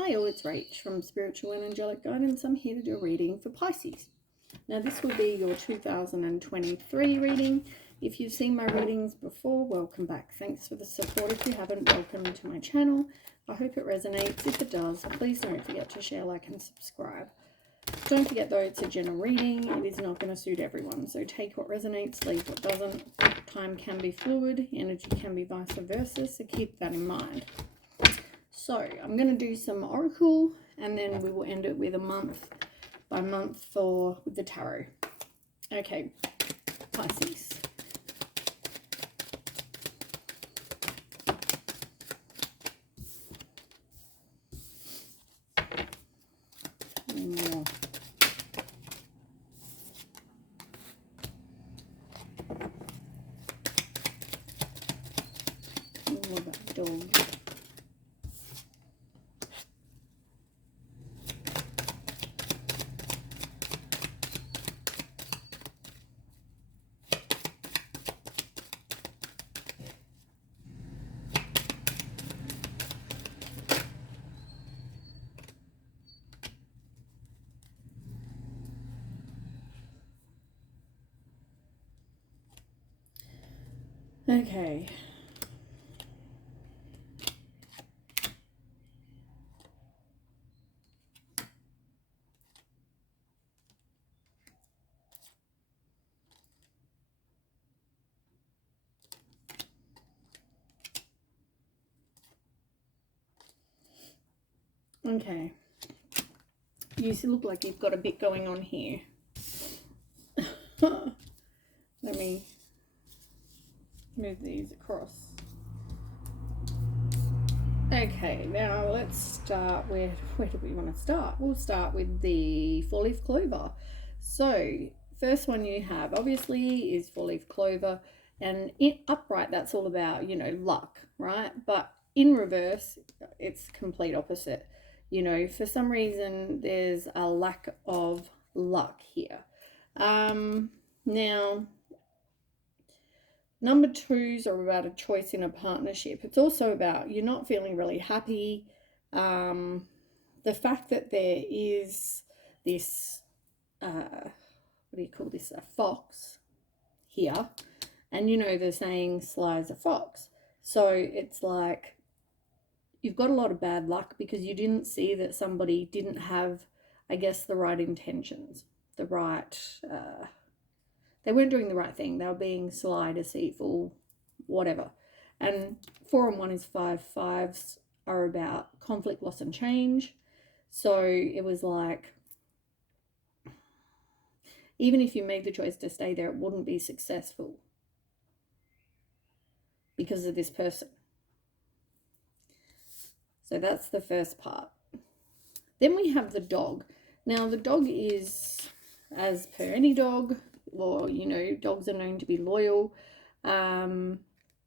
Hi all, it's Rach from Spiritual and Angelic Guidance. I'm here to do a reading for Pisces. Now this will be your 2023 reading. If you've seen my readings before, welcome back. Thanks for the support. If you haven't, welcome to my channel. I hope it resonates. If it does, please don't forget to share, like and subscribe. Don't forget though, it's a general reading. It is not going to suit everyone. So take what resonates, leave what doesn't. Time can be fluid, energy can be vice versa, so keep that in mind. So I'm going to do some oracle and then we will end it with a month by month for the tarot. Okay, Pisces. More. What about dog? Okay. Okay. You look like you've got a bit going on here. Let me move these across. Okay, now let's start with, where do we want to start? We'll start with the four-leaf clover. So, first one you have, obviously, is four-leaf clover. And in upright, that's all about, you know, luck, right? But in reverse, it's complete opposite. You know, for some reason, there's a lack of luck here. Now, number twos are about a choice in a partnership. It's also about you're not feeling really happy. The fact that there is this, what do you call this, a fox here. And you know the saying, sly as a fox. So it's like you've got a lot of bad luck because you didn't see that somebody didn't have, I guess, the right intentions, the right... they weren't doing the right thing. They were being sly, deceitful, whatever. And 4 and 1 is 5. Fives are about conflict, loss, and change. So it was like, even if you made the choice to stay there, it wouldn't be successful because of this person. So that's the first part. Then we have the dog. Now the dog is, as per any dog, or, you know, dogs are known to be loyal. 8 and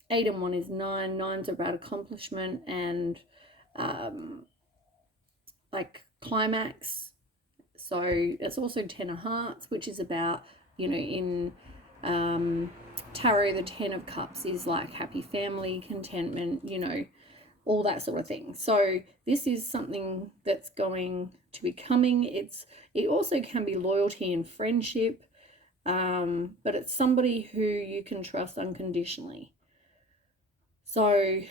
1 is 9. 9's about accomplishment and like climax. So it's also 10 of hearts, which is about, you know, in tarot, the 10 of cups is like happy family, contentment, you know, all that sort of thing. So this is something that's going to be coming. It also can be loyalty and friendship. But it's somebody who you can trust unconditionally. So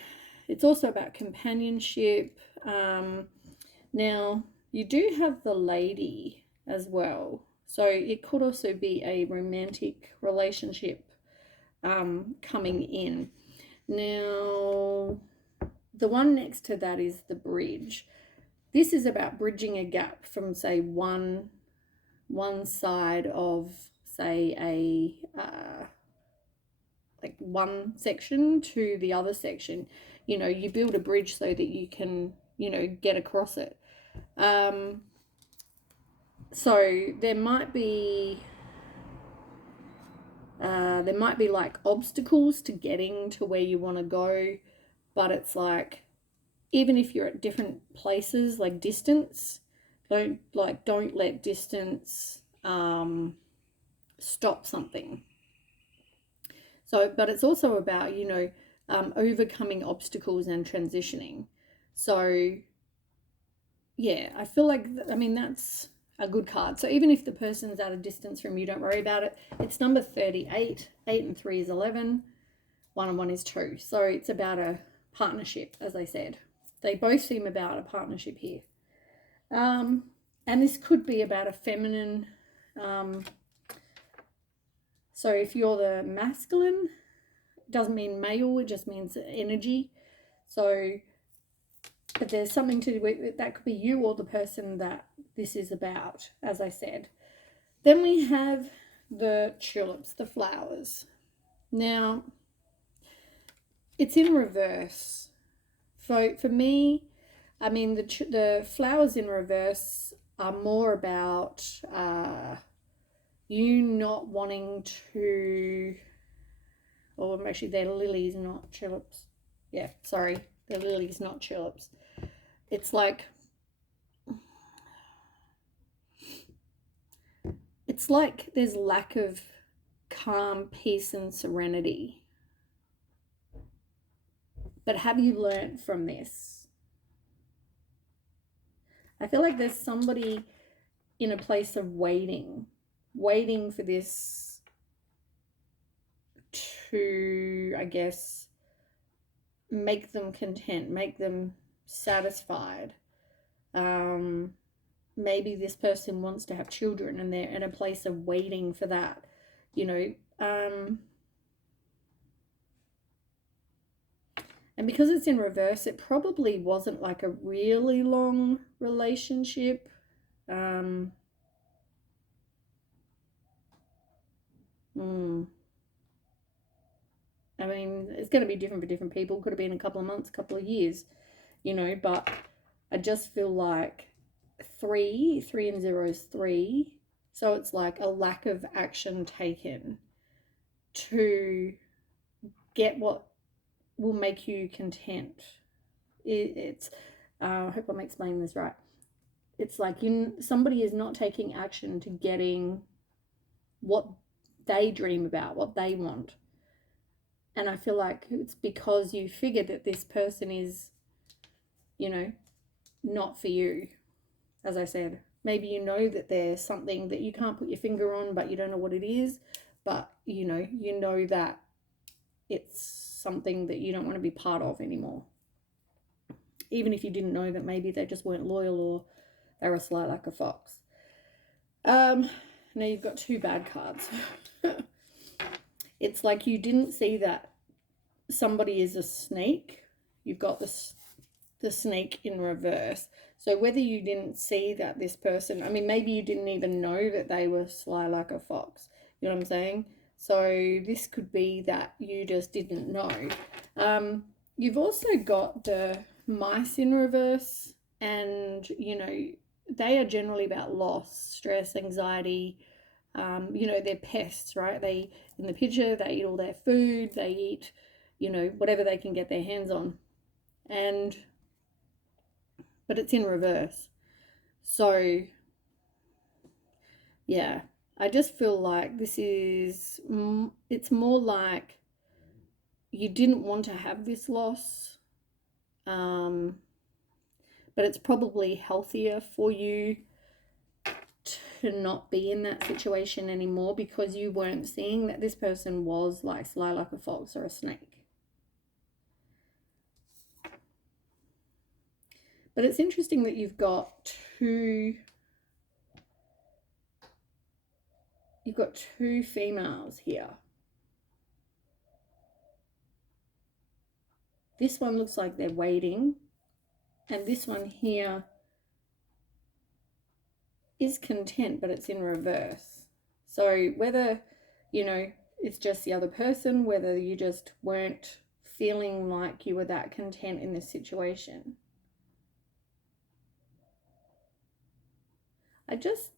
it's also about companionship. Now, you do have the lady as well. So it could also be a romantic relationship coming in. Now, the one next to that is the bridge. This is about bridging a gap from, say, one side of, say, a like one section to the other section. You know, you build a bridge so that you can, you know, get across it. So there might be like obstacles to getting to where you want to go, but it's like, even if you're at different places, like distance, don't let distance stop something. So, but it's also about, you know, overcoming obstacles and transitioning. So yeah, I feel like, I mean, that's a good card. So even if the person's at a distance from you, don't worry about it. It's number 38. 8 and 3 is 11. 1 and 1 is 2. So it's about a partnership, as I said. They both seem about a partnership here. And this could be about a feminine. So if you're the masculine, it doesn't mean male, it just means energy. So, but there's something to do with that, could be you or the person that this is about, as I said. Then we have the tulips, the flowers. Now, it's in reverse. For me, I mean, the flowers in reverse are more about you not wanting to, or actually they're lilies, not tulips. Yeah, sorry, they're lilies, not tulips. It's like there's lack of calm, peace, and serenity. But have you learnt from this? I feel like there's somebody in a place of waiting for this to, I guess, make them content, make them satisfied. Maybe this person wants to have children and they're in a place of waiting for that, you know. And because it's in reverse, it probably wasn't like a really long relationship. Hmm. I mean, it's going to be different for different people. Could have been a couple of months, a couple of years, you know, but I just feel like 3 and 0 is 3. So it's like a lack of action taken to get what will make you content. It's I hope I'm explaining this right. It's like somebody is not taking action to getting what they dream about, what they want. And I feel like it's because you figure that this person is, you know, not for you. As I said, maybe you know that there's something that you can't put your finger on, but you don't know what it is. But you know that it's something that you don't want to be part of anymore. Even if you didn't know that maybe they just weren't loyal or they were sly like a fox. Now you've got 2 bad cards. It's like you didn't see that somebody is a snake. You've got the snake in reverse. So whether you didn't see that this person, I mean, maybe you didn't even know that they were sly like a fox. You know what I'm saying? So this could be that you just didn't know. You've also got the mice in reverse, and, you know, they are generally about loss, stress, anxiety. You know, they're pests, right? They, in the picture, they eat all their food, they eat, you know, whatever they can get their hands on. But it's in reverse. So, yeah, I just feel like this is, it's more like you didn't want to have this loss, but it's probably healthier for you to not be in that situation anymore because you weren't seeing that this person was like sly like a fox or a snake. But it's interesting that you've got two females here. This one looks like they're waiting, and this one here is content, but it's in reverse. So whether, you know, it's just the other person, whether you just weren't feeling like you were that content in this situation. I just,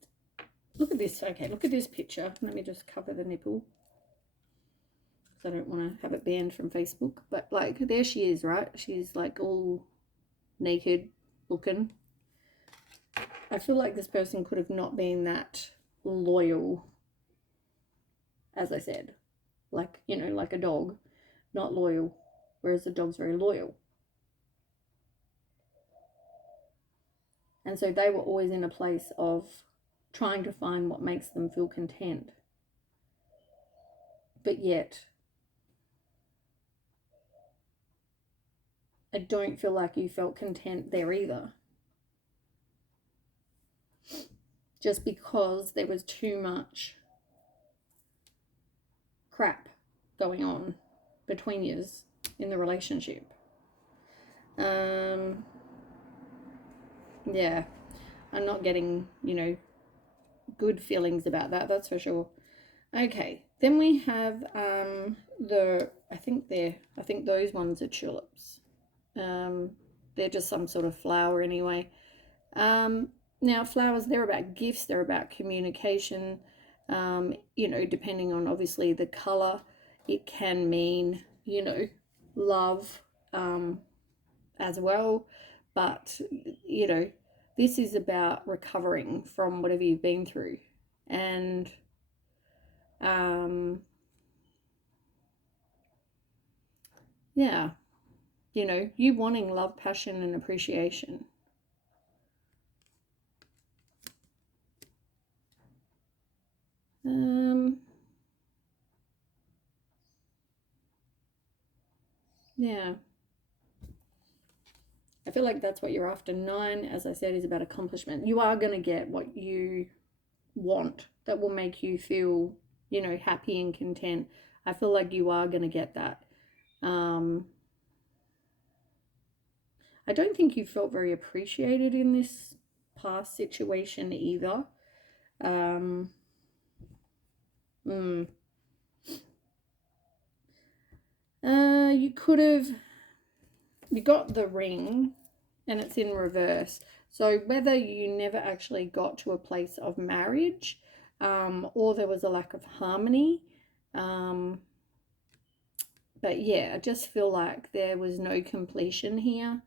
look at this. Okay, look at this picture. Let me just cover the nipple, because I don't want to have it banned from Facebook. But like, there she is, right? She's like all naked looking. I feel like this person could have not been that loyal, as I said. Like, you know, like a dog, not loyal, whereas the dog's very loyal. And so they were always in a place of trying to find what makes them feel content. But yet, I don't feel like you felt content there either. Just because there was too much crap going on between yous in the relationship. Yeah, I'm not getting, good feelings about that, that's for sure. Okay, then we have I think those ones are tulips. They're just some sort of flower anyway. Now flowers, they're about gifts, they're about communication. Depending on obviously the color, it can mean, love as well. But, this is about recovering from whatever you've been through. And yeah, you wanting love, passion, and appreciation. Yeah. I feel like that's what you're after. 9, as I said, is about accomplishment. You are going to get what you want that will make you feel, happy and content. I feel like you are going to get that. I don't think you felt very appreciated in this past situation either. You got the ring and it's in reverse. So whether you never actually got to a place of marriage, or there was a lack of harmony, but yeah, I just feel like there was no completion here.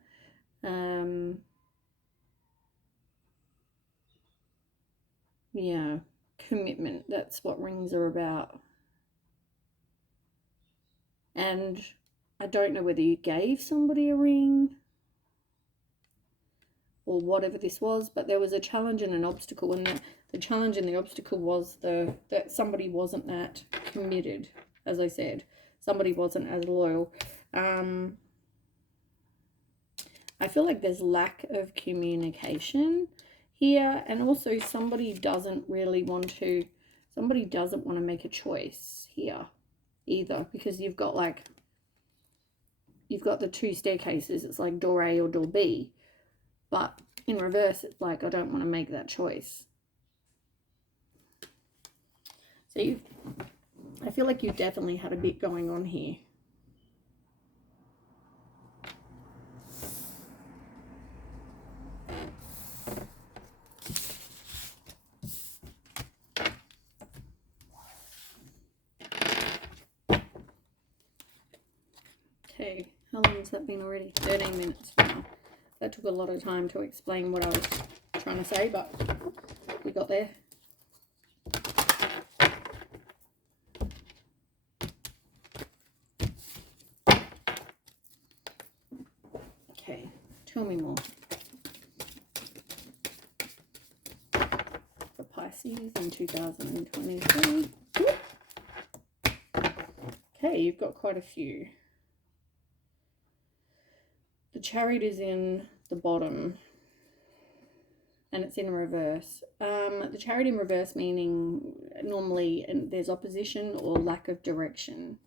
Yeah, commitment, that's what rings are about. And I don't know whether you gave somebody a ring or whatever this was, but there was a challenge and an obstacle, and the challenge and the obstacle was that somebody wasn't that committed. As I said, somebody wasn't as loyal. I feel like there's lack of communication here, and also somebody doesn't want to make a choice here either, because you've got the 2 staircases. It's like door A or door B. But in reverse, it's like, I don't want to make that choice. So I feel like you definitely had a bit going on here. Okay, how long has that been already? 13 minutes now. That took a lot of time to explain what I was trying to say, but we got there. Okay, tell me more. For Pisces in 2023. Okay, you've got quite a few. The Chariot is in the bottom and it's in reverse. The Chariot in reverse meaning normally there's opposition or lack of direction.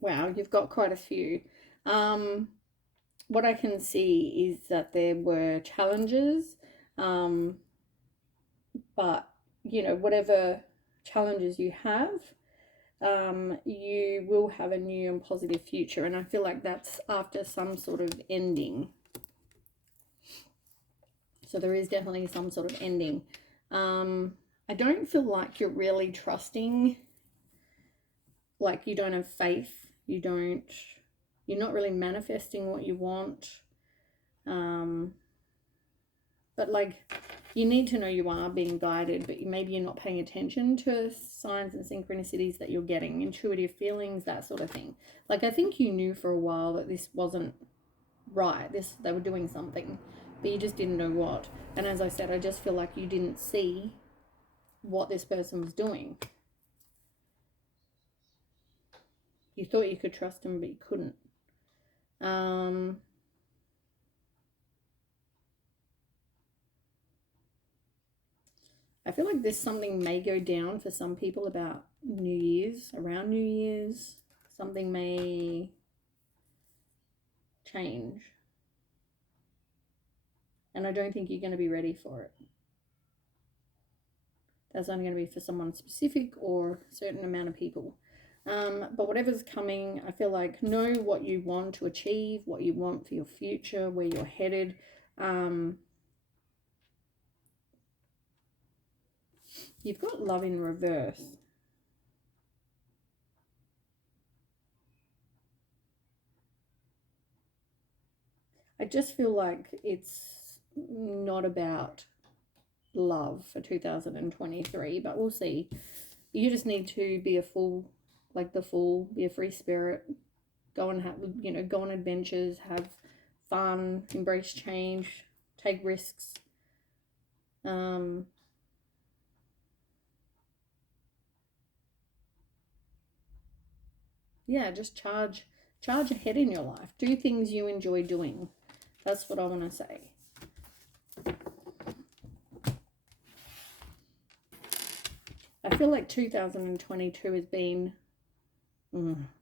Wow, you've got quite a few. What I can see is that there were challenges, but whatever challenges you have, you will have a new and positive future, and I feel like that's after some sort of ending. So there is definitely some sort of ending. I don't feel like you're really trusting, like you don't have faith, you're not really manifesting what you want. But like you need to know you are being guided, but maybe you're not paying attention to signs and synchronicities that you're getting, intuitive feelings, that sort of thing. Like, I think you knew for a while that this wasn't right. They were doing something, but you just didn't know what. And as I said, I just feel like you didn't see what this person was doing. You thought you could trust them, but you couldn't. I feel like this something may go down for some people about New Year's, around New Year's. Something may change. And I don't think you're going to be ready for it. That's only going to be for someone specific or a certain amount of people. But whatever's coming, I feel like know what you want to achieve, what you want for your future, where you're headed. You've got love in reverse. I just feel like it's not about love for 2023, but we'll see. You just need to be a fool, like the fool, be a free spirit, go and have, go on adventures, have fun, embrace change, take risks. Yeah, just charge ahead in your life. Do things you enjoy doing. That's what I want to say. I feel like 2022 has been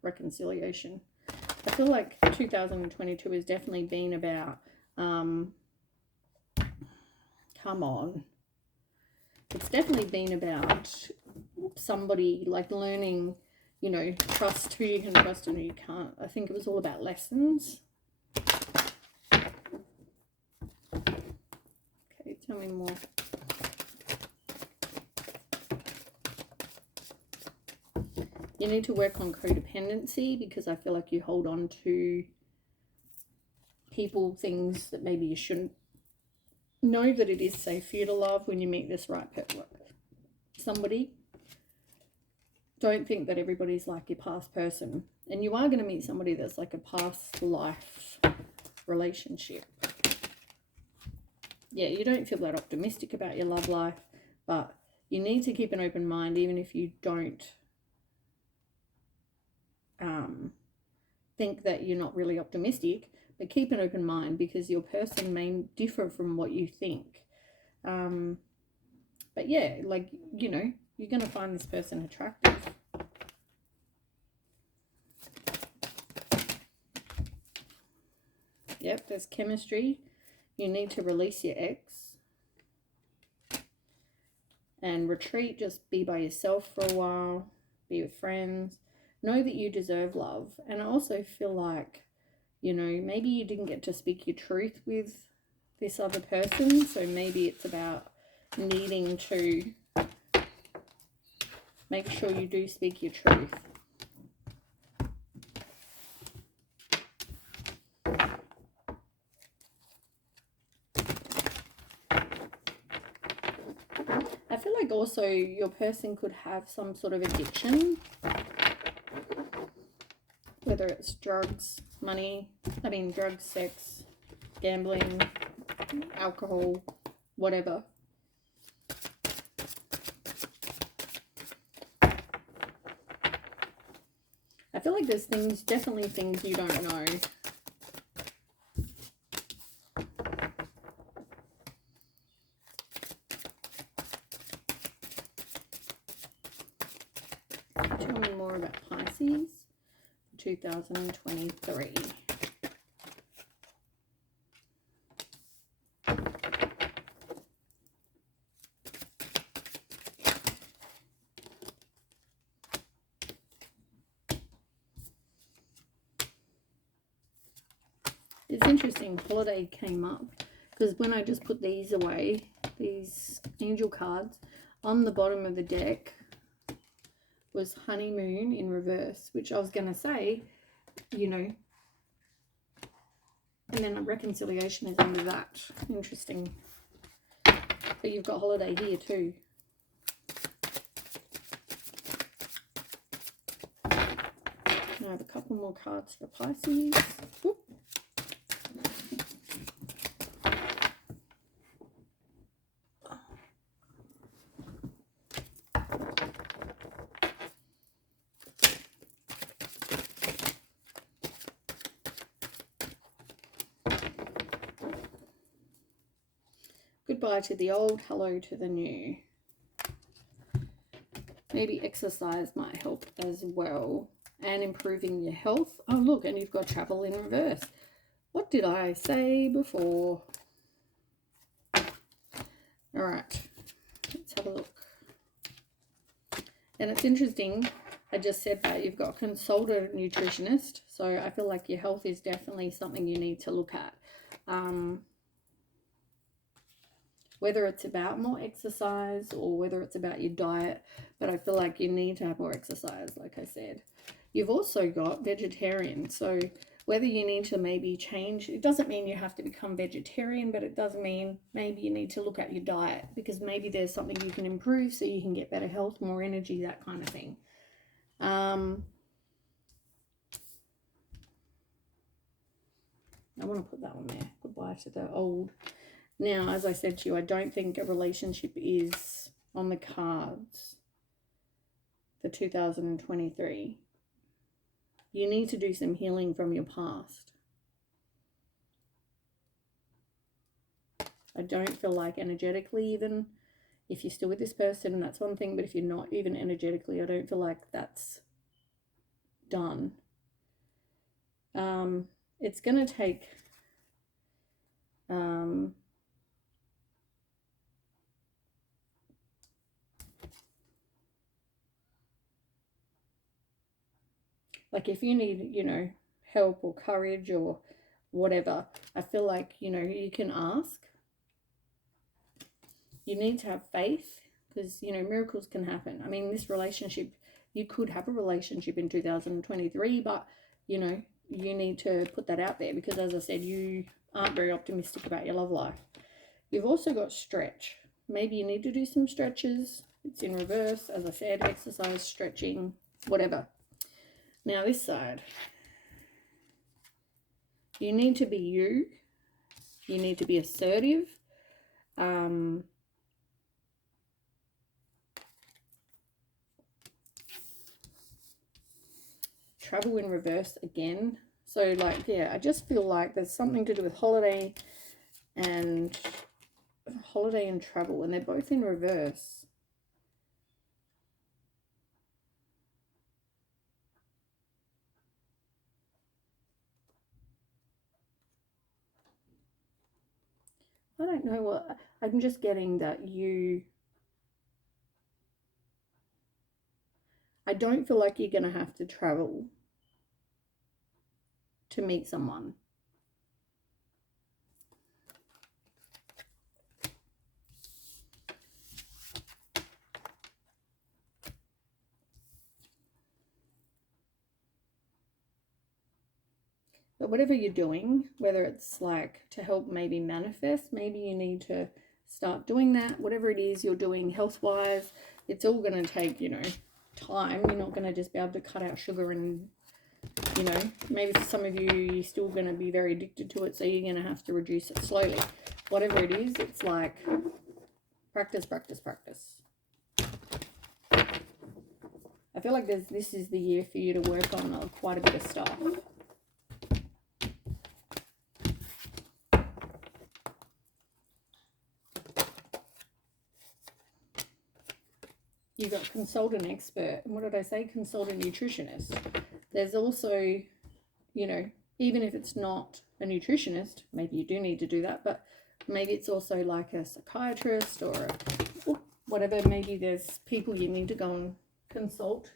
reconciliation. I feel like 2022 has definitely been about come on. It's definitely been about somebody like learning, trust who you can trust and who you can't. I think it was all about lessons. Okay, tell me more. You need to work on codependency because I feel like you hold on to people, things that maybe you shouldn't. Know that it is safe for you to love when you meet this right somebody. Don't think that everybody's like your past person. And you are going to meet somebody that's like a past life relationship. Yeah, you don't feel that optimistic about your love life, but you need to keep an open mind even if you don't think that you're not really optimistic, but keep an open mind because your person may differ from what you think. But yeah, like, you're going to find this person attractive. Yep, there's chemistry. You need to release your ex and retreat. Just be by yourself for a while. Be with friends. Know that you deserve love. And I also feel like, maybe you didn't get to speak your truth with this other person. So maybe it's about needing to make sure you do speak your truth. I feel like also your person could have some sort of addiction, whether it's drugs, sex, gambling, alcohol, whatever. I feel like there's definitely things you don't know. Tell me more about Pisces 2023. It's interesting, holiday came up because when I just put these away, these angel cards, on the bottom of the deck was honeymoon in reverse, which I was going to say, and then a reconciliation is under that. Interesting. But you've got holiday here too. I have a couple more cards for Pisces. Whoop. Goodbye to the old, hello to the new. Maybe exercise might help as well. And improving your health. Oh, look, and you've got travel in reverse. What did I say before? All right, let's have a look. And it's interesting, I just said that you've got consult a nutritionist. So I feel like your health is definitely something you need to look at. Whether it's about more exercise or whether it's about your diet, but I feel like you need to have more exercise, like I said. You've also got vegetarian, so whether you need to maybe change, it doesn't mean you have to become vegetarian, but it does mean maybe you need to look at your diet, because maybe there's something you can improve so you can get better health, more energy, that kind of thing. I want to put that one there. Goodbye to the old. Now, as I said to you, I don't think a relationship is on the cards for 2023. You need to do some healing from your past. I don't feel like energetically, even if you're still with this person, that's one thing, but if you're not, even energetically, I don't feel like that's done. It's going to take like if you need, you know, help or courage or whatever, I feel like, you know, you can ask. You need to have faith, because, you know, miracles can happen. I mean, this relationship, you could have a relationship in 2023, but, you know, you need to put that out there, because as I said, you aren't very optimistic about your love life. You've also got stretch. Maybe you need to do some stretches. It's in reverse, as I said, exercise, stretching, whatever. Now this side, you need to be you. You need to be assertive. Travel in reverse again. So like, yeah, I just feel like there's something to do with holiday and travel, and they're both in reverse. I don't know what, I'm just getting that I don't feel like you're going to have to travel to meet someone. But whatever you're doing, whether it's like to help maybe manifest, maybe you need to start doing that. Whatever it is you're doing health-wise, it's all going to take, you know, time. You're not going to just be able to cut out sugar and, you know, maybe for some of you, you're still going to be very addicted to it, so you're going to have to reduce it slowly. Whatever it is, it's like practice, practice, practice. I feel like this is the year for you to work on quite a bit of stuff. You've got consult an expert. And what did I say? Consult a nutritionist. There's also, you know, even if it's not a nutritionist, maybe you do need to do that, but maybe it's also like a psychiatrist or whatever. Maybe there's people you need to go and consult.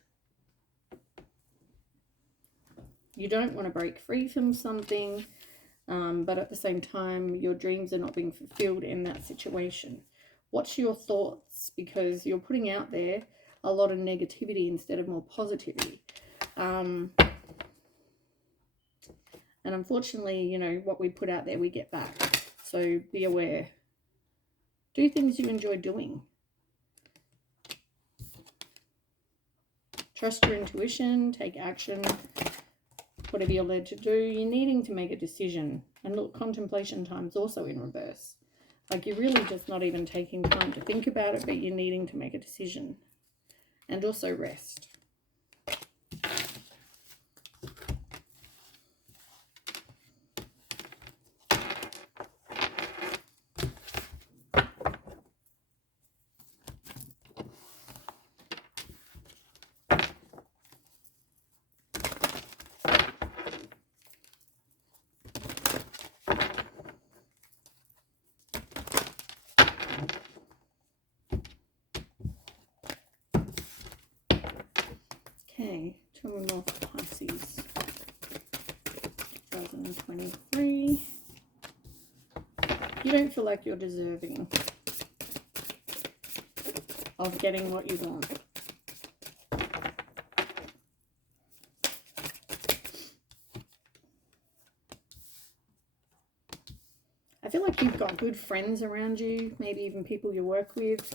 You don't want to break free from something, but at the same time, your dreams are not being fulfilled in that situation. What's your thoughts? Because you're putting out there a lot of negativity instead of more positivity. And unfortunately, you know, what we put out there, we get back. So be aware. Do things you enjoy doing. Trust your intuition, take action, whatever you're led to do. You're needing to make a decision. And look, contemplation time's also in reverse. Like you're really just not even taking time to think about it, but you're needing to make a decision. And also rest. Okay, tell me more for Pisces. 2023. You don't feel like you're deserving of getting what you want. I feel like you've got good friends around you, maybe even people you work with.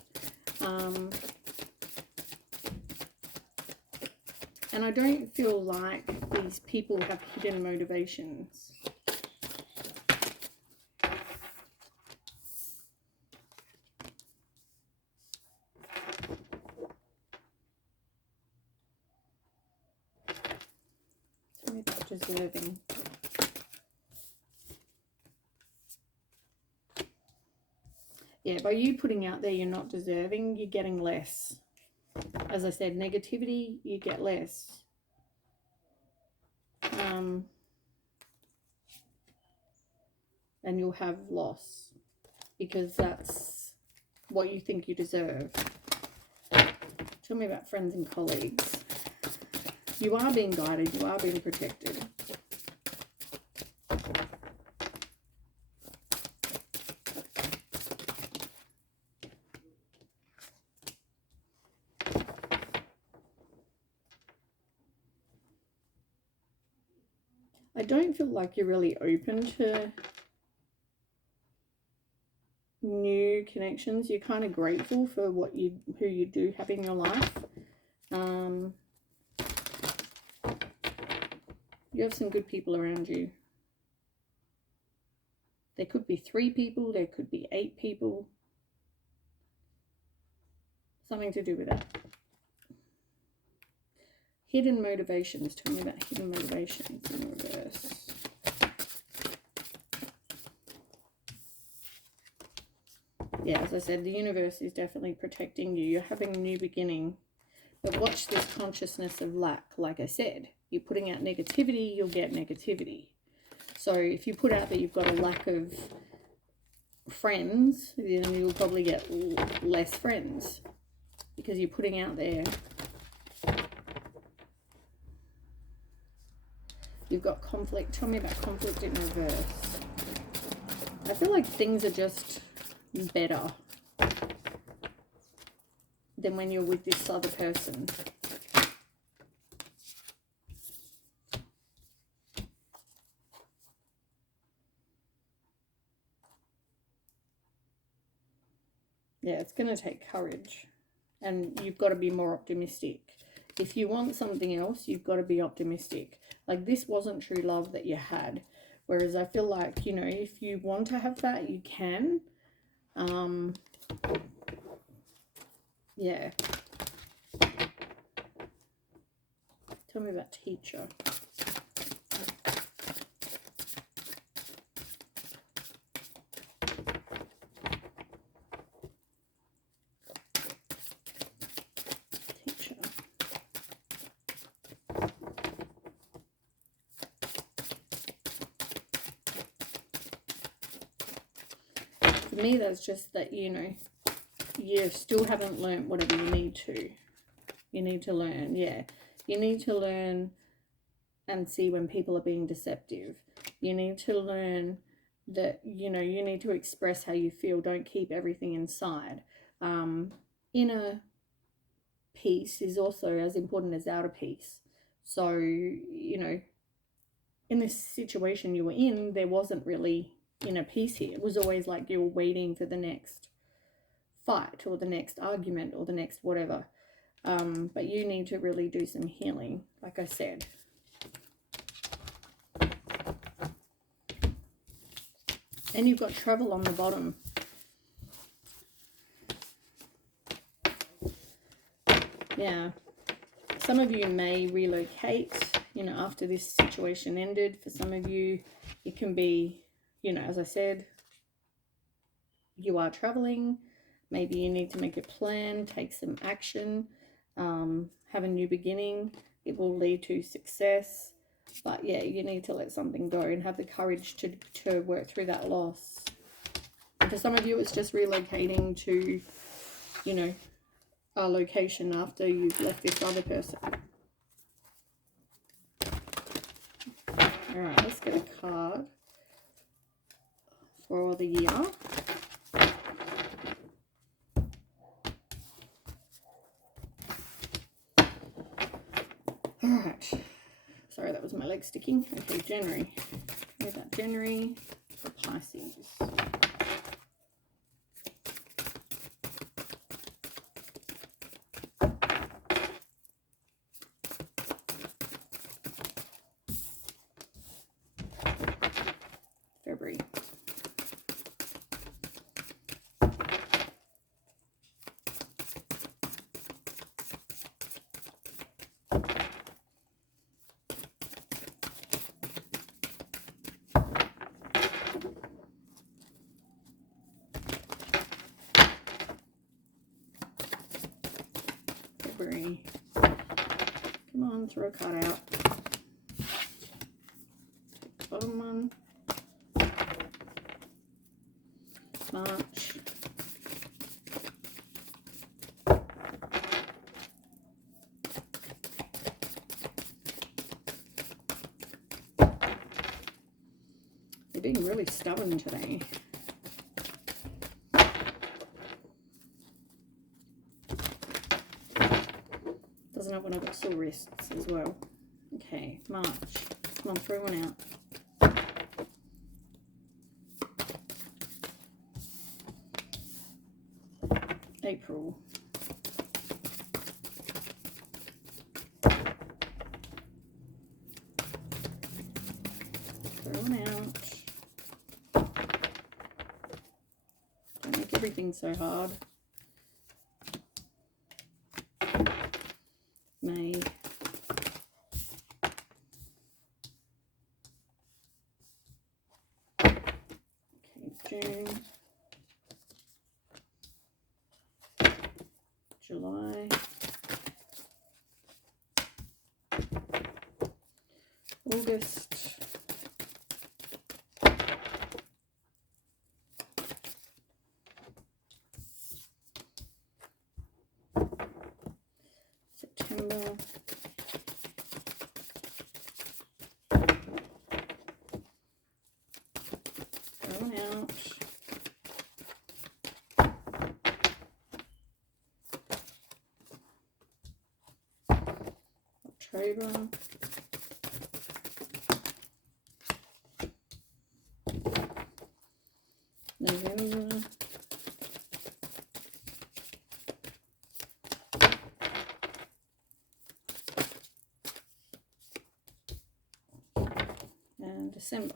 And I don't feel like these people have hidden motivations. Tell me about deserving. Yeah, by you putting out there you're not deserving, you're getting less. As I said, negativity, you get less. And you'll have loss because that's what you think you deserve. Tell me about friends and colleagues. You are being guided, you are being protected. I don't feel like you're really open to new connections. You're kind of grateful for who you do have in your life. You have some good people around you. There could be 3 people, there could be 8 people. Something to do with that. Hidden motivations. Tell me about hidden motivations in reverse. Yeah, as I said, the universe is definitely protecting you. You're having a new beginning. But watch this consciousness of lack. Like I said, you're putting out negativity, you'll get negativity. So if you put out that you've got a lack of friends, then you'll probably get less friends. Because you're putting out there. You've got conflict. Tell me about conflict in reverse. I feel like things are just better than when you're with this other person. Yeah, it's going to take courage. And you've got to be more optimistic. If you want something else, you've got to be optimistic. Like, this wasn't true love that you had. Whereas I feel like, you know, if you want to have that, you can. Yeah. Tell me about teacher. For me, that's just that, you know, you still haven't learned whatever you need to. You need to learn, yeah. You need to learn and see when people are being deceptive. You need to learn that, you know, you need to express how you feel. Don't keep everything inside. Inner peace is also as important as outer peace. So, you know, in this situation you were in, there wasn't really inner peace here. It was always like you were waiting for the next fight or the next argument or the next whatever. But you need to really do some healing, like I said. And you've got travel on the bottom. Yeah. Some of you may relocate, you know, after this situation ended. For some of you, it can be, you know, as I said, you are traveling. Maybe you need to make a plan, take some action, have a new beginning. It will lead to success. But yeah, you need to let something go and have the courage to work through that loss. And for some of you, it's just relocating to, you know, a location after you've left this other person. All right, let's get a card for the year. All right. Sorry, that was my leg sticking. Okay, January. What about January for Pisces? February. February. Come on, throw a card out. Bottom one. March. You're being really stubborn today. Doesn't help when I've got sore wrists as well. Okay, March. Come on, throw one out. April. Throw one out. Don't make everything so hard. May. Okay, June. July. August. September. Going out. October. November. And December.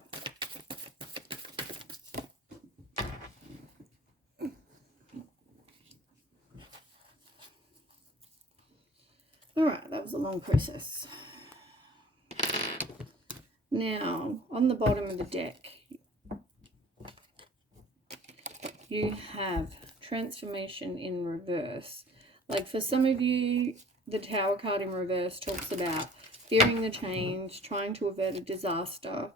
All right, that was a long process. Now, on the bottom of the deck, you have transformation in reverse. Like for some of you, the Tower card in reverse talks about fearing the change, trying to avert a disaster,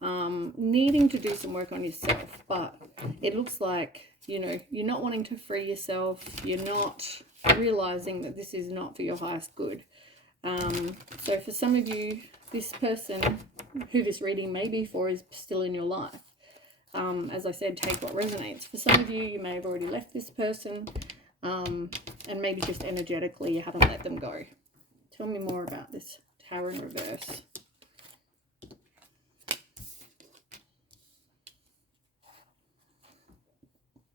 needing to do some work on yourself. But it looks like, you know, you're not wanting to free yourself. You're not realizing that this is not for your highest good. So for some of you, this person who this reading may be for is still in your life. As I said, take what resonates. For some of you, you may have already left this person, and maybe just energetically you haven't let them go. Tell me more about this Tower in reverse.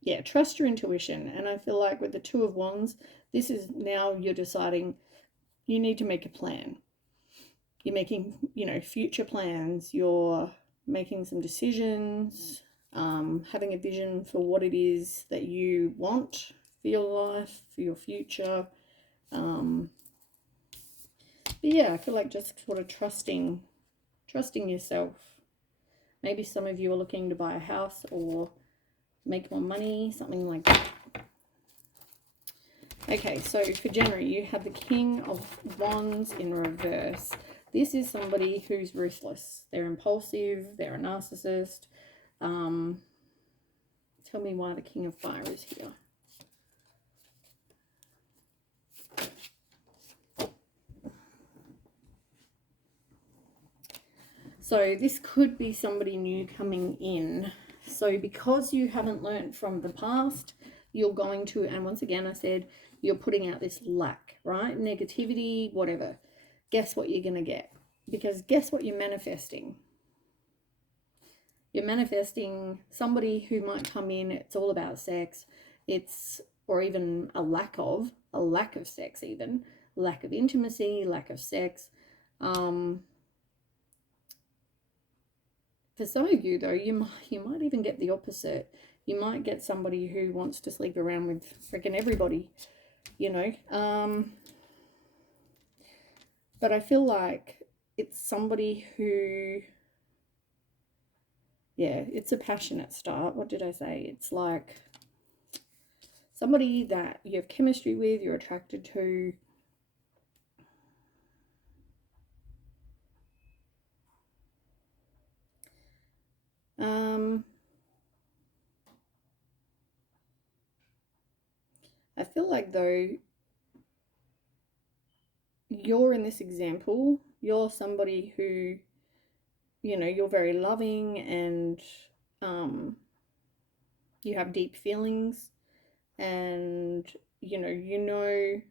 yeah, trust your intuition. And I feel like with the Two of Wands, this is now you're deciding you need to make a plan. You're making, future plans. You're making some decisions, having a vision for what it is that you want for your life, for your future. But yeah, I feel like just sort of trusting yourself. Maybe some of you are looking to buy a house or make more money, something like that. Okay, so for January, you have the King of Wands in reverse. This is somebody who's ruthless. They're impulsive. They're a narcissist. Tell me why the King of Fire is here. So this could be somebody new coming in. So because you haven't learned from the past, you're going to, and once again I said, you're putting out this lack, right? Negativity, whatever. Guess what you're going to get? Because guess what you're manifesting? You're manifesting somebody who might come in, it's all about sex. Or even a lack of sex, even. Lack of intimacy, lack of sex. For some of you, though, you might even get the opposite. You might get somebody who wants to sleep around with freaking everybody, But I feel like it's somebody who, yeah, it's a passionate start. What did I say? It's like somebody that you have chemistry with, you're attracted to. I feel like, though, you're in this example, you're somebody who, you're very loving and you have deep feelings, and you know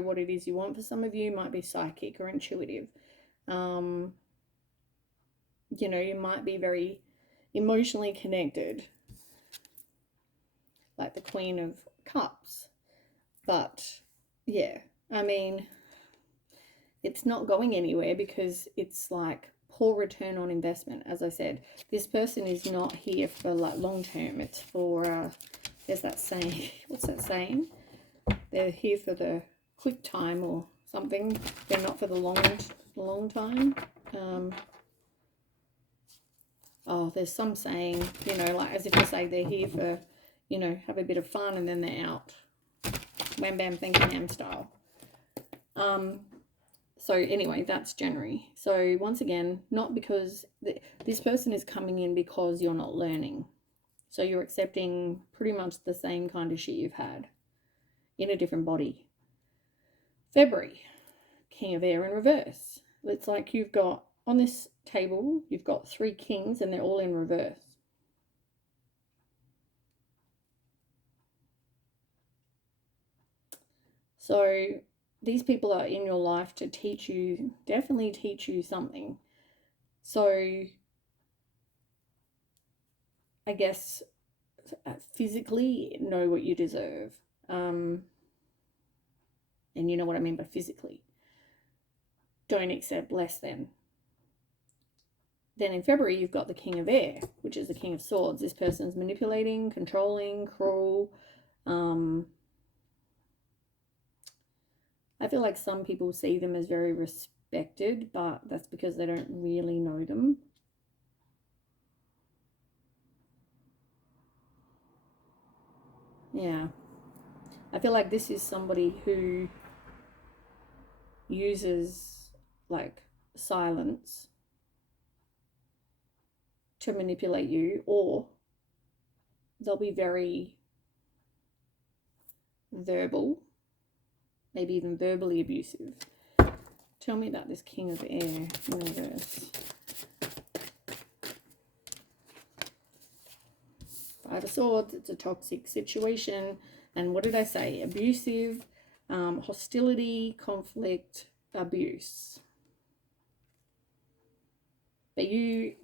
what it is you want. For some of you, might be psychic or intuitive. You might be very emotionally connected, like the Queen of Cups. But yeah, I mean, it's not going anywhere because it's like poor return on investment. As I said, this person is not here for like long term. It's for there's that saying. What's that saying? They're here for the quick time or something. They're not for the long time. There's some saying, like as if to say they're here for, have a bit of fun and then they're out. Wham bam thank you ham style. So anyway, that's January. So once again, not because this person is coming in because you're not learning. So you're accepting pretty much the same kind of shit you've had in a different body. February, King of Air in reverse. It's like you've got, on this table, you've got 3 kings and they're all in reverse. So these people are in your life to teach you, definitely teach you something. So I guess physically know what you deserve. And you know what I mean by physically. Don't accept less than. Then in February, you've got the King of Air, which is the King of Swords. This person's manipulating, controlling, cruel. I feel like some people see them as very respected, but that's because they don't really know them. Yeah. I feel like this is somebody who uses like silence to manipulate you, or they'll be very verbal, maybe even verbally abusive. Tell me about this King of Air in reverse. Five of Swords, it's a toxic situation. And what did I say? Abusive, hostility, conflict, abuse. But you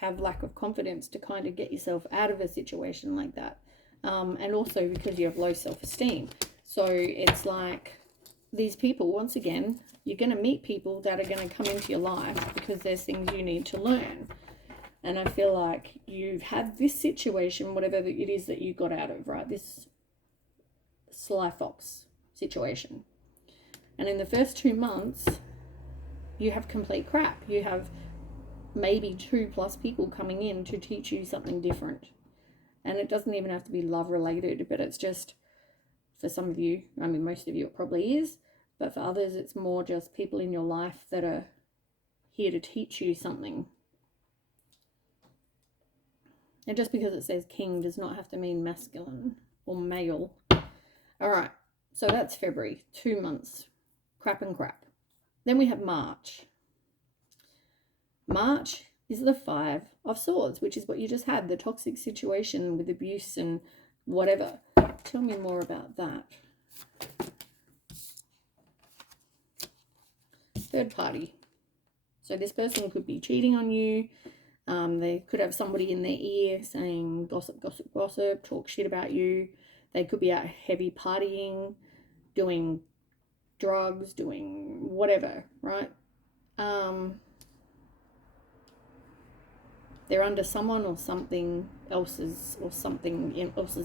have lack of confidence to kind of get yourself out of a situation like that. And also because you have low self-esteem. So it's like these people, once again, you're going to meet people that are going to come into your life because there's things you need to learn. And I feel like you've had this situation, whatever it is that you got out of, right? This Sly Fox situation. And in the first 2 months, you have complete crap. You have maybe 2+ people coming in to teach you something different. And it doesn't even have to be love related, but it's just, for some of you, I mean, most of you it probably is, but for others, it's more just people in your life that are here to teach you something. And just because it says king does not have to mean masculine or male. All right, so that's February, 2 months, crap and crap. Then we have March. March is the 5 of Swords, which is what you just had, the toxic situation with abuse and whatever. Tell me more about that. Third party. So this person could be cheating on you. They could have somebody in their ear saying gossip, gossip, gossip, talk shit about you. They could be out heavy partying, doing drugs, doing whatever, right? They're under someone or something else's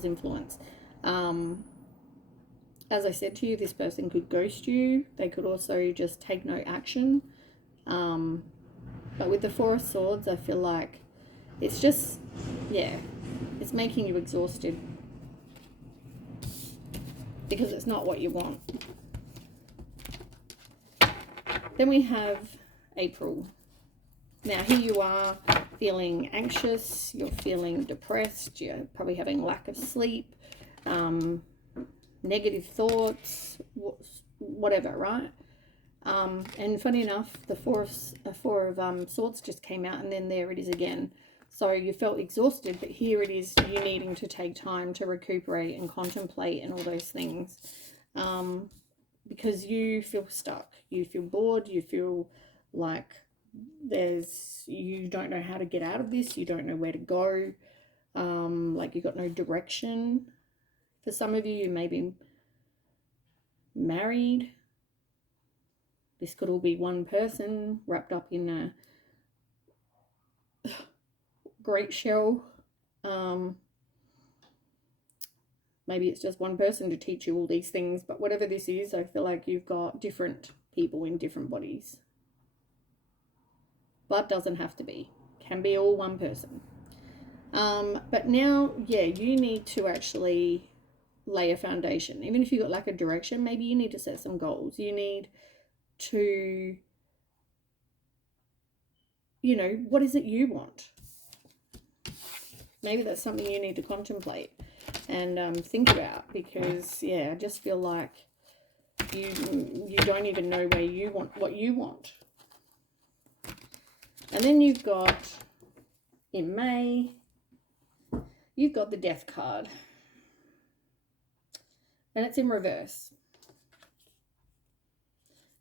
influence. As I said to you, this person could ghost you. They could also just take no action. But with the 4 of Swords, I feel like it's just, yeah, it's making you exhausted because it's not what you want. Then we have April. Now here you are feeling anxious, you're feeling depressed, you're probably having lack of sleep, negative thoughts, whatever, right? And funny enough, the four of Swords just came out, and then there it is again. So you felt exhausted, but here it is, you needing to take time to recuperate and contemplate and all those things. Because you feel stuck, you feel bored, you feel like you don't know how to get out of this, you don't know where to go, like you got no direction. For some of you, you may be married. This could all be one person wrapped up in a great shell. Maybe it's just one person to teach you all these things, but whatever this is, I feel like you've got different people in different bodies. But doesn't have to be. Can be all one person. But now, yeah, you need to actually lay a foundation. Even if you've got lack of direction, maybe you need to set some goals. You need to, what is it you want? Maybe that's something you need to contemplate and think about, because, yeah, I just feel like you don't even know what you want. And then you've got, in May, you've got the Death card. And it's in reverse.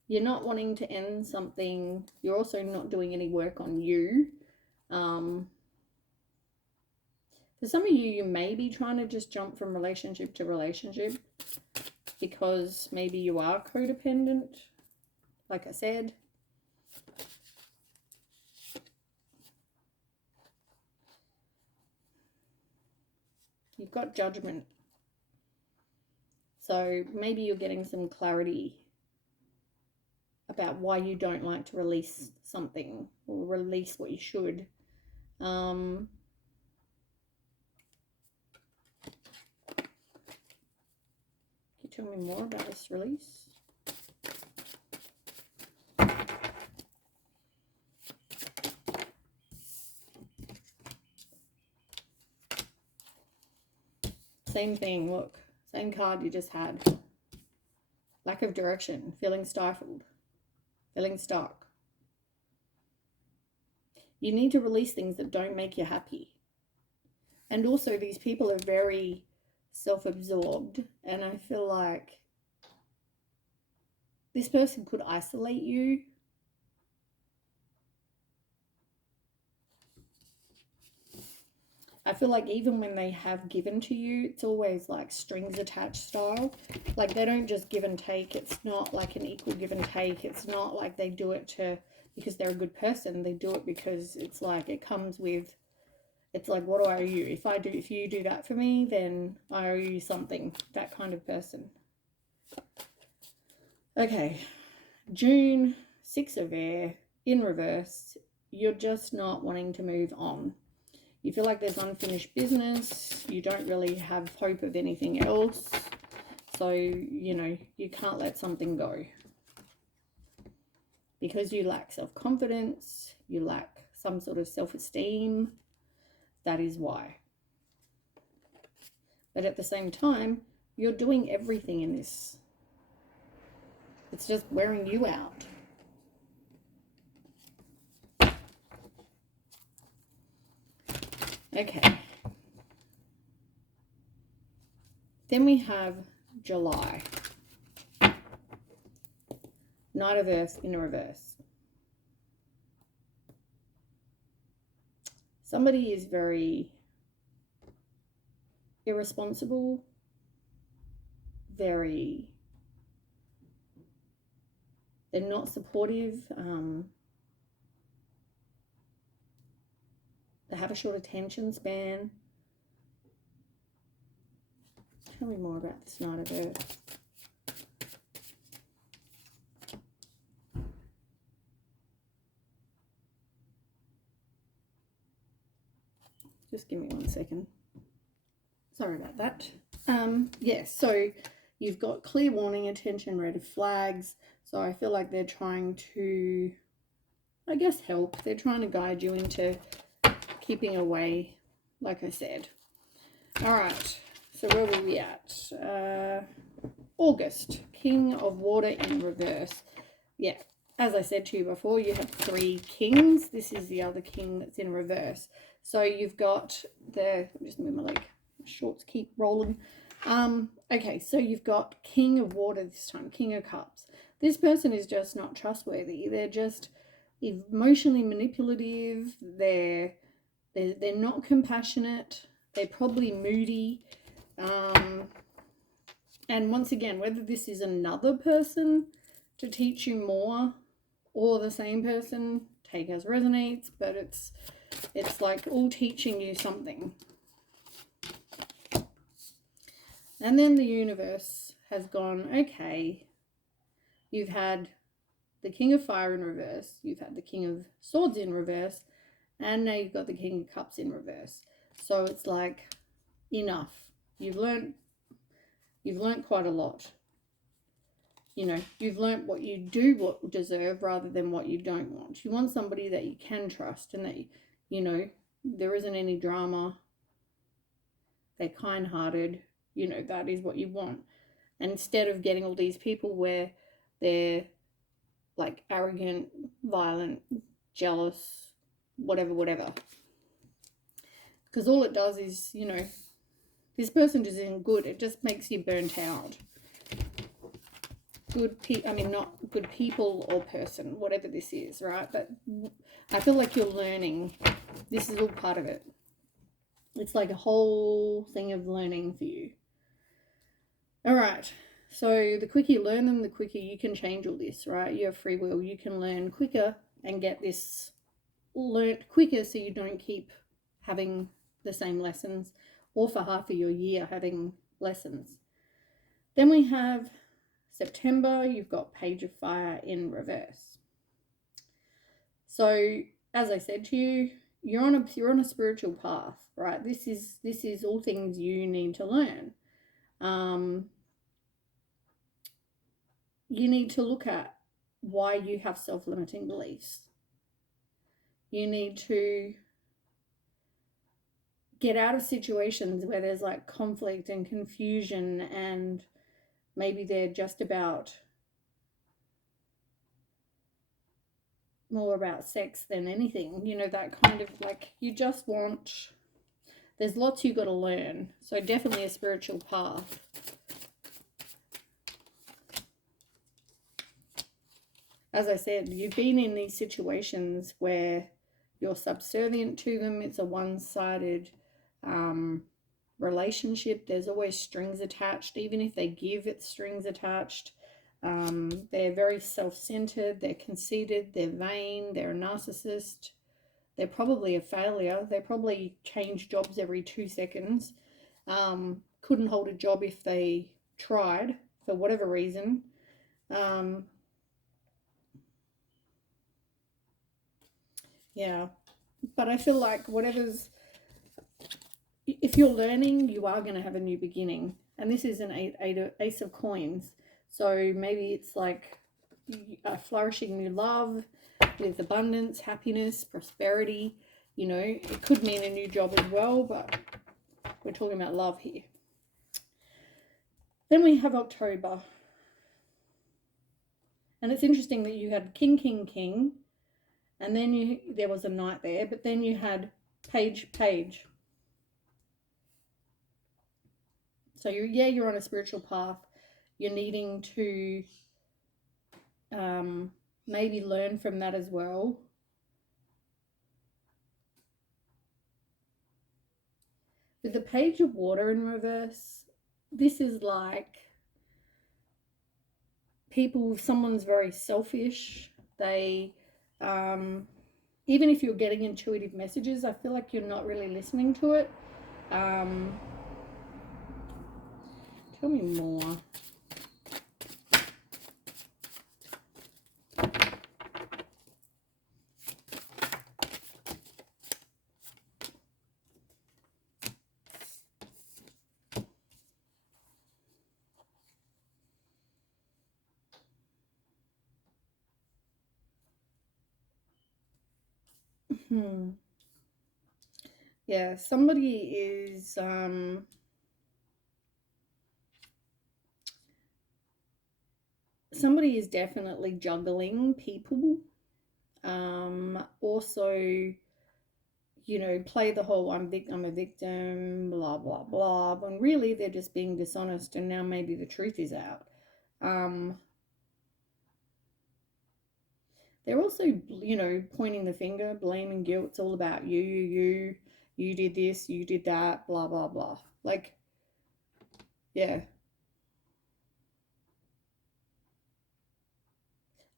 You're not wanting to end something. You're also not doing any work on you. For some of you, you may be trying to just jump from relationship to relationship because maybe you are codependent, like I said. You've got Judgment. So maybe you're getting some clarity about why you don't like to release something or release what you should. Can you tell me more about this release? Same thing, look. Same card you just had. Lack of direction, feeling stifled, feeling stuck. You need to release things that don't make you happy. And also, these people are very self-absorbed, and I feel like this person could isolate you. feel like even when they have given to you, it's always like strings attached style. Like they don't just give and take. It's not like an equal give and take. It's not like they do it because they're a good person. They do it because it's like it comes with, it's like, what do I owe you? If you do that for me, then I owe you something. That kind of person. Okay, June, 6 of Air, in reverse. You're just not wanting to move on. You feel like there's unfinished business. You don't really have hope of anything else. So, you know, you can't let something go. Because you lack self-confidence, you lack some sort of self-esteem. That is why. But at the same time, you're doing everything in this. It's just wearing you out. Okay. Then we have July. Knight of Earth in reverse. Somebody is very irresponsible, they're not supportive, they have a short attention span. Tell me more about this Knight of Earth. Just give me 1 second. Sorry about that. Yeah, so you've got clear warning, attention, red flags. So I feel like they're trying to, I guess, help. They're trying to guide you into keeping away, like I said. All right, so where were we at? August, King of Water in reverse. Yeah, as I said to you before, you have 3 kings. This is the other king that's in reverse. So you've got just move my leg, shorts keep rolling. Okay, so you've got King of Water this time, King of Cups. This person is just not trustworthy. They're just emotionally manipulative. They're not compassionate. They're probably moody. And once again, whether this is another person to teach you more or the same person, take as resonates, but it's like all teaching you something. And then the universe has gone, okay, you've had the King of Fire in reverse, you've had the King of Swords in reverse, and now you've got the King of Cups in reverse. So it's like, enough. You've learned quite a lot. You know, you've learned what you do deserve rather than what you don't want. You want somebody that you can trust and that, you know, there isn't any drama. They're kind-hearted. You know, that is what you want. And instead of getting all these people where they're like arrogant, violent, jealous, whatever. Because all it does is, you know, this person just isn't good. It just makes you burnt out. Not good people or person, whatever this is, right? But I feel like you're learning. This is all part of it. It's like a whole thing of learning for you. All right. So the quicker you learn them, the quicker you can change all this, right? You have free will. You can learn quicker and get this learnt quicker so you don't keep having the same lessons or for half of your year having lessons. Then we have September, you've got Page of Fire in reverse. So, as I said to you, you're on a spiritual path, right? This is all things you need to learn. You need to look at why you have self-limiting beliefs. You need to get out of situations where there's like conflict and confusion and maybe they're just more about sex than anything, you know, that kind of like, there's lots you got to learn. So definitely a spiritual path. As I said, you've been in these situations where you're subservient to them. It's a one-sided relationship, there's always strings attached. Even if they give, it's strings attached. They're very self-centered, they're conceited, they're vain, they're a narcissist, they're probably a failure, they probably change jobs every 2 seconds, couldn't hold a job if they tried for whatever reason. Yeah, but I feel like if you're learning, you are going to have a new beginning. And this is an ace of coins. So maybe it's like a flourishing new love with abundance, happiness, prosperity. You know, it could mean a new job as well, but we're talking about love here. Then we have October. And it's interesting that you had King, King, King, and then there was a Knight there, but then you had Page, Page. So you're on a spiritual path. You're needing to maybe learn from that as well. With the Page of Water in reverse, this is like someone's very selfish. They, even if you're getting intuitive messages, I feel like you're not really listening to it. Tell me more. Yeah, somebody is definitely juggling people. Also, you know, play the whole I'm a victim, blah blah blah, when really they're just being dishonest, and now maybe the truth is out. They're also, you know, pointing the finger, blame and guilt. It's all about you did this, you did that, blah blah blah. Like, yeah.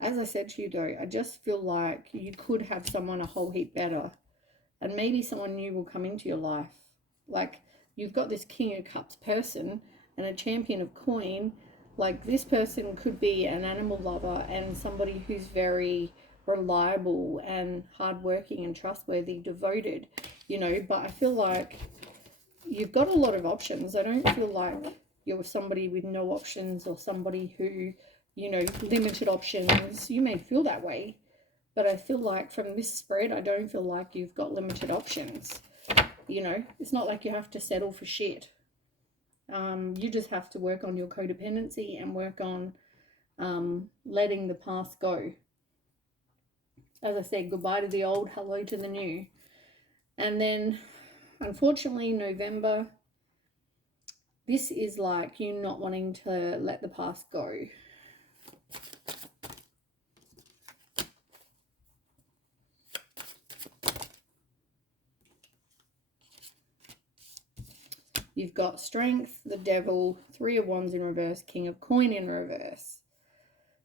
As I said to you though, I just feel like you could have someone a whole heap better, and maybe someone new will come into your life. Like, you've got this King of Cups person and a Champion of Coin. Like, this person could be an animal lover and somebody who's very reliable and hardworking and trustworthy, devoted, you know. But I feel like you've got a lot of options. I don't feel like you're somebody with no options, or somebody who, you know, limited options. You may feel that way, but I feel like from this spread, I don't feel like you've got limited options. You know, it's not like you have to settle for shit. You just have to work on your codependency and work on letting the past go. As I said, goodbye to the old, hello to the new. And then, unfortunately, November, this is like you not wanting to let the past go. You've got Strength, the Devil, Three of Wands in reverse, King of Coin in reverse.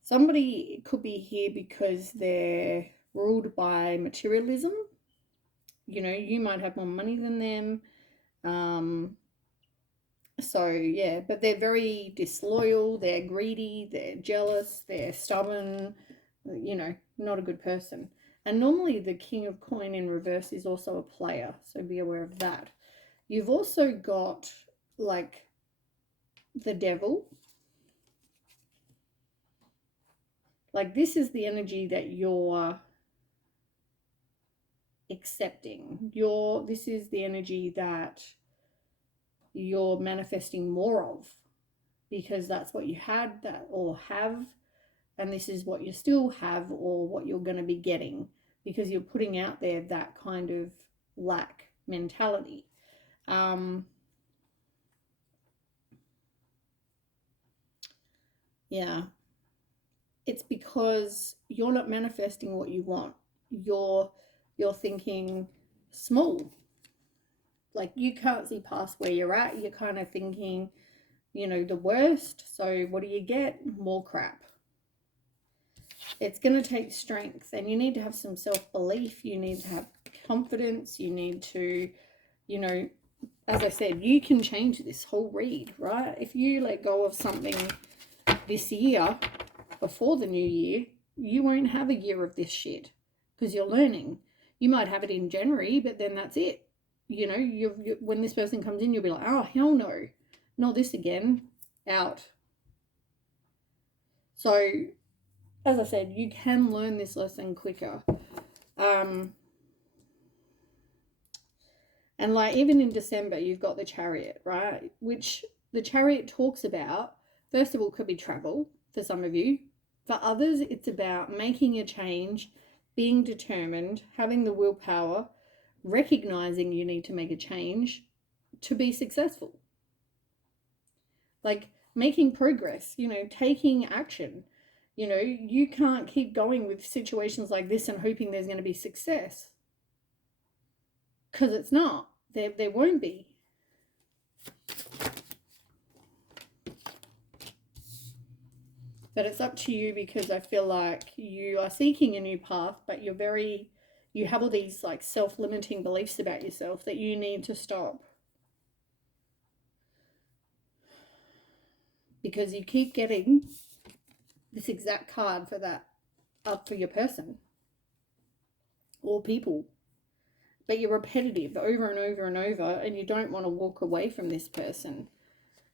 Somebody could be here because they're ruled by materialism. You know, you might have more money than them. So, yeah, but they're very disloyal, they're greedy, they're jealous, they're stubborn, you know, not a good person. And normally the King of Coin in reverse is also a player, so be aware of that. You've also got, like, the Devil. Like, this is the energy that you're accepting. This is the energy that you're manifesting more of, because that's what you had that or have, and this is what you still have or what you're going to be getting, because you're putting out there that kind of lack mentality. Yeah, it's because you're not manifesting what you want. You're thinking small. Like, you can't see past where you're at. You're kind of thinking, you know, the worst. So what do you get? More crap. It's going to take strength, and you need to have some self-belief. You need to have confidence. You need to, you know, as I said, you can change this whole read, right? If you let go of something this year before the new year, you won't have a year of this shit because you're learning. You might have it in January, but then that's it. You know, you when this person comes in, you'll be like, oh, hell no, not this again, out. So, as I said, you can learn this lesson quicker. And like, even in December, you've got the Chariot, right? Which the Chariot talks about, first of all, could be travel for some of you. For others, it's about making a change, being determined, having the willpower, recognizing you need to make a change to be successful. Like, making progress, you know, taking action. You know, you can't keep going with situations like this and hoping there's going to be success, because it's not. There won't be. But it's up to you, because I feel like you are seeking a new path, but you have all these like self-limiting beliefs about yourself that you need to stop. Because you keep getting this exact card for that, up for your person or people. But you're repetitive over and over and over, and you don't want to walk away from this person.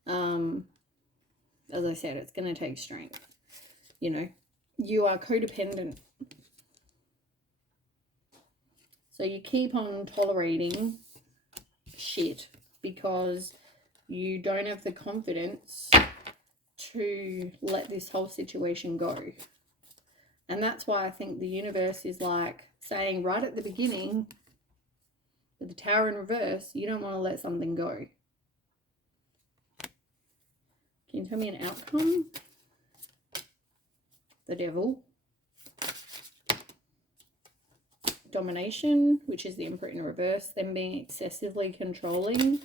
As I said, it's going to take strength. You know, you are codependent. So you keep on tolerating shit because you don't have the confidence to let this whole situation go. And that's why I think the universe is like saying right at the beginning, with the Tower in reverse, you don't want to let something go. Can you tell me an outcome? The Devil. Domination, which is the Emperor in reverse. Them being excessively controlling.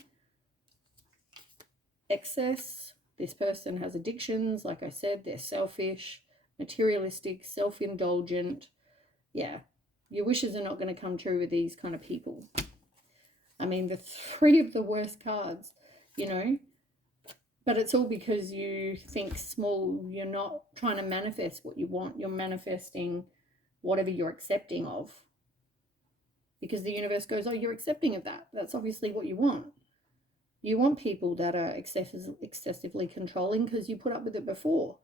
Excess. This person has addictions. Like I said, they're selfish, materialistic, self-indulgent. Yeah, your wishes are not going to come true with these kind of people. I mean, the three of the worst cards, you know. But it's all because you think small. You're not trying to manifest what you want. You're manifesting whatever you're accepting of. Because the universe goes, oh, you're accepting of that. That's obviously what you want. You want people that are excessively controlling because you put up with it before.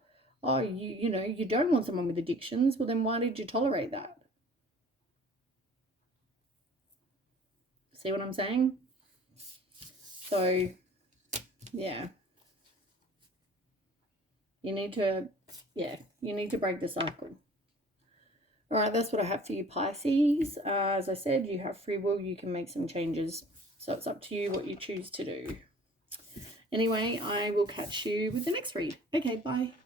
Oh, you know, you don't want someone with addictions. Well, then why did you tolerate that? See what I'm saying? So, yeah. You need to break the cycle. All right, that's what I have for you, Pisces. As I said, you have free will. You can make some changes. So it's up to you what you choose to do. Anyway, I will catch you with the next read. Okay, bye.